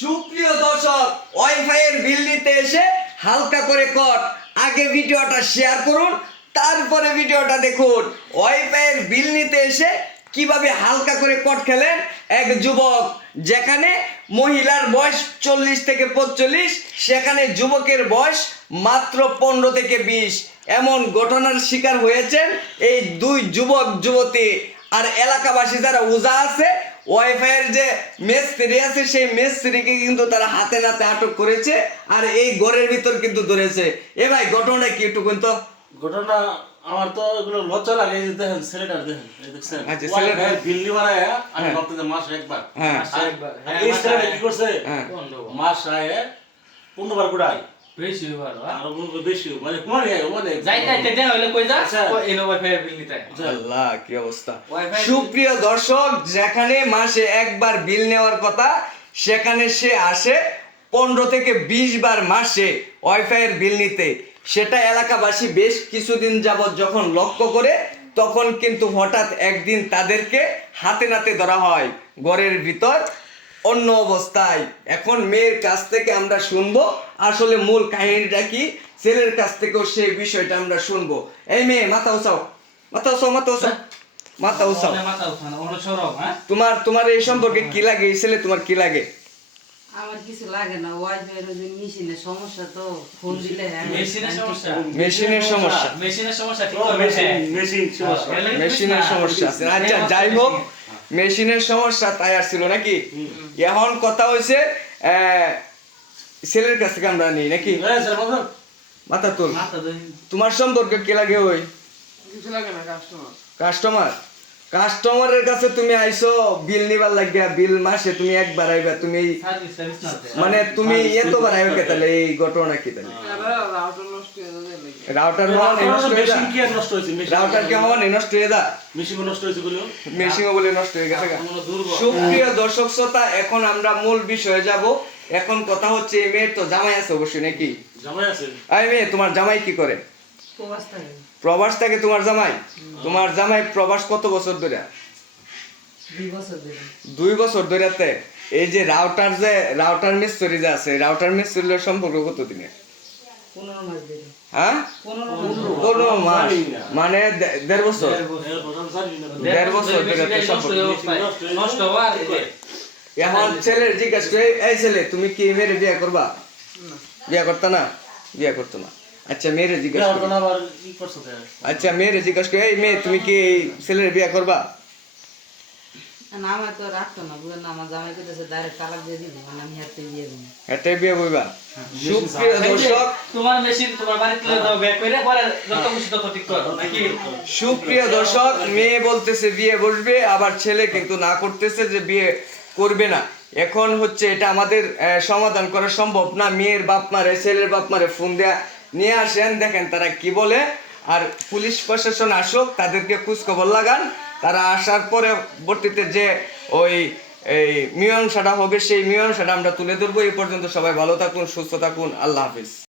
সুপ্রিয় দর্শক, ওয়াইফাইয়ের বিল নিতে এসে হালকা করে কট আগে ভিডিওটা শেয়ার করুন, তারপরে ভিডিওটা দেখুন। ওয়াইফাইয়ের বিল নিতে এসে কিভাবে হালকা করে কট খেলেন এক যুবক। যেখানে মহিলার বয়স 40 থেকে 45, সেখানে যুবকের বয়স মাত্র 15 থেকে 20। এমন ঘটনার শিকার হয়েছেন এই দুই যুবক যুবতী। আর এলাকাবাসী যারা উজা আছে, ওয়াইফাইয়ের যে মিস্ত্রি আছে সেই মিস্ত্রিকে কিন্তু তারা হাতে নাতে আটক করেছে, আর এই ঘরের ভিতর কিন্তু ধরেছে। এ ভাই, ঘটনাটা কি একটু কিন্তু? ঘটনা আমার তো এগুলো লজ্জা লাগে। এই যে দেখেন ছেলেটা, দেখেন এই দেখছেন, আচ্ছা, ছেলেটা বিল্লি মারায় আমি ভাবতে মাসে একবার। হ্যাঁ, এই ছেলেটা কি করছে, হ্যাঁ, মাস আয় 15 বার করে আয়, বেশি হবার আর বেশি মানে মানে যাইতে দেয়া হইলো কই যা আচ্ছা। এনো ওয়াইফাই বিল নিতে আল্লাহ কি অবস্থা। Wi-Fi সুপ্রিয় দর্শক, যেখানে মাসে একবার বিল নেওয়ার কথা, সেখানে সে আসে 15 থেকে 20 বার মাসে ওয়াইফাইয়ের বিল নিতে। সেটা এলাকাবাসী বেশ কিছুদিন যাবৎ যখন লক্ষ্য করে, তখন কিন্তু হঠাৎ একদিন তাদেরকে হাতে নাতে ধরা হয় ঘরের ভিতর অন্য অবস্থায়। এখন মেয়ের কাছ থেকে আমরা শুনবো আসলে মূল কাহিনীটা কি, ছেলের কাছ থেকেও সেই বিষয়টা আমরা শুনবো। এই মেয়ে, মাথা উঁচাও, মাথা উঁচাও, মাথা উঁচাও, মাথা উঁচাও। মাথা উঠানো ওর সরব। হ্যাঁ, তোমার এই সম্পর্কে কি লাগে? এই ছেলে তোমার কি লাগে? আমার কিছু লাগে না, ওয়াইফাই এর যে মেশিনের সমস্যা, তো ফোন দিলে মেশিনের সমস্যা, মেশিনের সমস্যা, মেশিনের সমস্যা ঠিক ও, করবে। মেশিন সমস্যা। মেশিনের সমস্যা আছে। আচ্ছা, যাই হোক, মেশিনের সমস্যা তাই আসছিল নাকি? এখন কথা হয়েছে ছেলের কাছ থেকে আমরা নিই নাকি? হ্যাঁ স্যার, বলুন। মাথা তোল। মাথা দেন। তোমার সম্পর্কে কি লাগে? ওই কিছু লাগে না, কাস্টমার। কাস্টমারের কাছে তুমি আইছো বিল নিবার লাগিয়া। বিল মাসে তুমি একবার আইবা, তুমি সার্ভিস না দে। মানে তুমি এতবার আইও কে? তাহলে এই ঘটনা কি? তাহলে রাউটার নষ্ট হয়ে যাবে। রাউটার হওয়া নষ্ট হয়ে যা, মেশিন কি আর নষ্ট হয়েছে? রাউটার কে হওয়া নষ্ট হয়ে যা, মেশিন নষ্ট হয়েছে বলেও মেশিনও বলে নষ্ট হয়ে গেছে গা। আমরা দুর্বল। সুপ্রিয় দর্শক শ্রোতা, এখন আমরা মূল বিষয়ে যাব। এখন কথা হচ্ছে, এই মেয়ের তো জামাই আছে অবশ্যই নাকি? জামাই আছে। এই মেয়ে, তোমার জামাই কি করে? প্রবাস থাকে প্রবাস থাকে তোমার জামাই? তোমার জামাই প্রবাস কত বছর ধরে? 2 বছর ধরে। 2 বছর ধরেতে। এই যে রাউটার মিস্ত্রি যে আছে, রাউটার মিস্ত্রির সম্পর্ক কত দিনের? 15 মাস ধরে। হ্যাঁ, 15 মাস, মানে 1.5 বছর। এর বদল জানি না। 1.5 বছর ধরে তো সম্পর্ক। নষ্ট হওয়ার এখন ছেলের জিজ্ঞাসা করে, এই ছেলে, তুমি কি মেয়ের বিয়ে করবা? না। বিয়ে করতে না? বিয়ে করতো না। আচ্ছা, মেয়ের জিজ্ঞাসা বিয়ে করি। করবো না, আবার কি করছো তে? আচ্ছা, মেয়ের জিজ্ঞাসা করে, এই মেয়ে, তুমি কি এই ছেলের বিয়ে করবা? না, আমার তো রাখতো না, বুঝলেন না, আমার জামাই কইতেছে ডাইরেক্ট তালাক দিয়ে দিবি, মানে আমি হাতে বিয়ে করব। এটাই বিয়ে বইবা? সুপ্রিয় দর্শক, তোমার মেশিন তোমার বাড়িতে লয়ে যাও, ব্যাক করে পরে যত খুশি তত ঠিক করো নাকি? সুপ্রিয় দর্শক, মেয়ে বলতেছে বিয়ে বসবে, আবার ছেলে কিন্তু না করতেছে যে বিয়ে করবে না। এখন হচ্ছে এটা আমাদের সমাধান করা সম্ভব না। মেয়ের বাপ মারে, ছেলের বাপ মারে ফোন দেয়া নিয়ে আসেন, দেখেন তারা কি বলে। আর পুলিশ প্রশাসন আসুক, তাদেরকে খোঁজখবর লাগান। তারা আসার পরে বর্তিতে যে ওই এই মীমাংসাটা হবে, সেই মীমাংসাটা আমরা তুলে ধরবো। এই পর্যন্ত সবাই ভালো থাকুন, সুস্থ থাকুন। আল্লাহ হাফিজ।